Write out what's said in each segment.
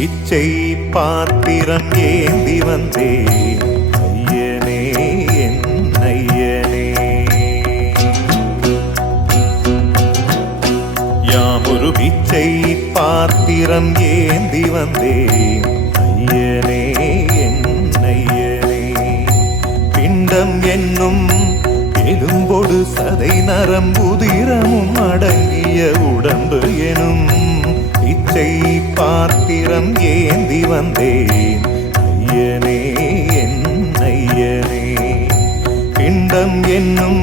பிச்சை பாத்திரம் ஏந்தி வந்தேன் ஐயனே என் ஐயனே. யாமொரு பிச்சை பாத்திரம் ஏந்தி வந்தேன் ஐயனே என் ஐயனே. பிண்டம் என்னும் எலும்பொடு சதை நரம்புதிரமும் அடங்கிய உடம்பு எனும் பிச்சை பாத்திரம் ஏந்தி வந்தேன் ஐயனே என் ஐயனே. பிண்டம் என்னும்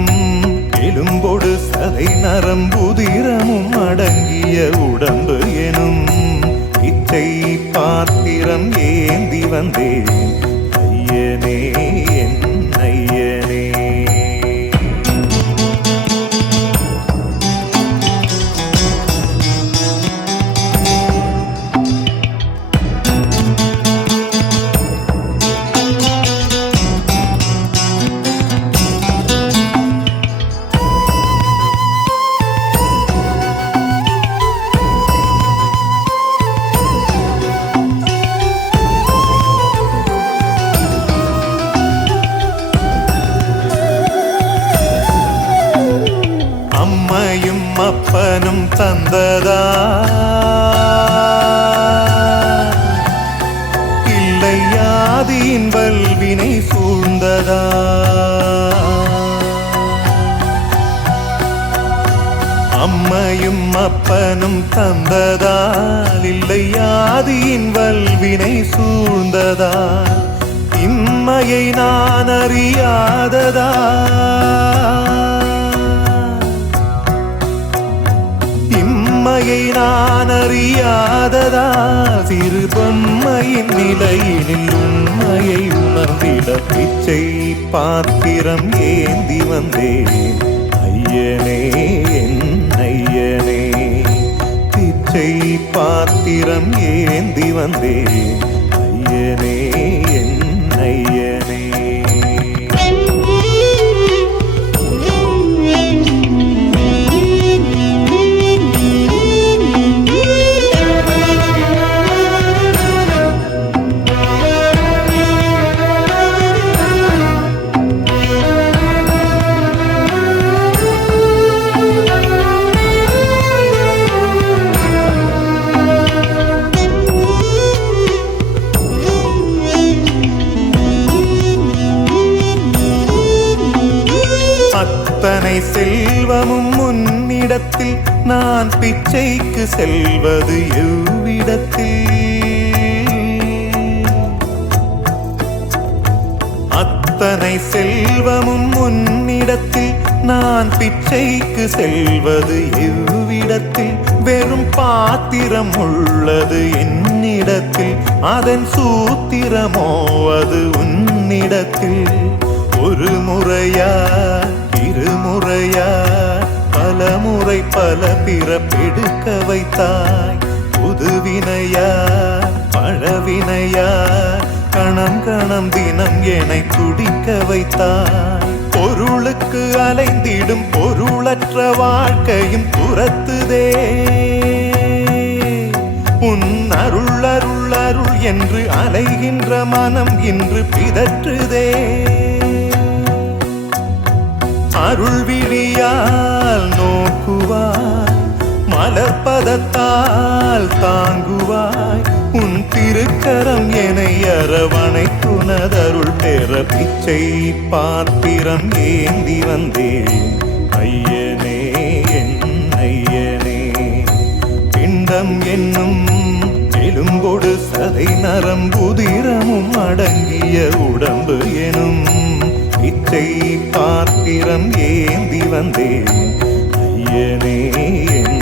எலும்பொடு சதை நரம்புதிரமும் அடங்கிய உடம்பு எனும் பிச்சை பாத்திரம் ஏந்தி வந்தேன் ஐயனே என் ஐயனே. அம்மையும் அப்பனும் தந்ததா இல்லை ஆதியின் வல்வினை சூழ்ந்ததா. அம்மையும் அப்பனும் தந்ததால் இல்லை ஆதியின் வல்வினை சூழ்ந்ததா. இம்மையை நான் அறியாததா இம்மையை நான் அறியாததா. சிறு பொம்மையின் நிலையினில் உண்மையை உணர்ந்திட பிச்சை பாத்திரம் ஏந்தி வந்தேன் ஐயனே என் ஐயனே. பிச்சை பாத்திரம் ஏந்தி வந்தேன் ஐயனே என் ஐயனே. அத்தனை செல்வமும் முன்னிடத்தில் நான் பிச்சைக்கு செல்வது எவ்விடத்தில். அத்தனை செல்வமும் முன்னிடத்தில் நான் பிச்சைக்கு செல்வது எவ்விடத்தில். வெறும் பாத்திரம் உள்ளது என்னிடத்தில், அதன் சூத்திரமோ அது உன்னிடத்தில். ஒரு முறையா இருமுறையா பலமுறை பல பிறப்பெடுக்க வைத்தாய். புதுவினையா பழவினையா கணம் கணம் தினம் என்னை துடிக்க வைத்தாய். பொருளுக்கு அலைந்திடும் பொருளற்ற வாழ்க்கையும் துரத்துதே. உன் அருள் அருள் அருள் என்று அலைகின்ற மனம் இன்று பிதற்றுதே. அருள் விழியால் நோக்குவாய், மலர்பதத்தால் தாங்குவாய். உன் திருக்கரம் என்னை அரவணைத்துனதருள் பெற பிச்சை பாத்திரம் ஏந்தி வந்தேன் ஐயனே என் ஐயனே. பிண்டம் என்னும் எலும்பொடு சதை நரம்புதிரமும் அடங்கிய உடம்பு எனும் பிச்சை பாத்திரம் ஏந்தி வந்தேன் ஐயனே என்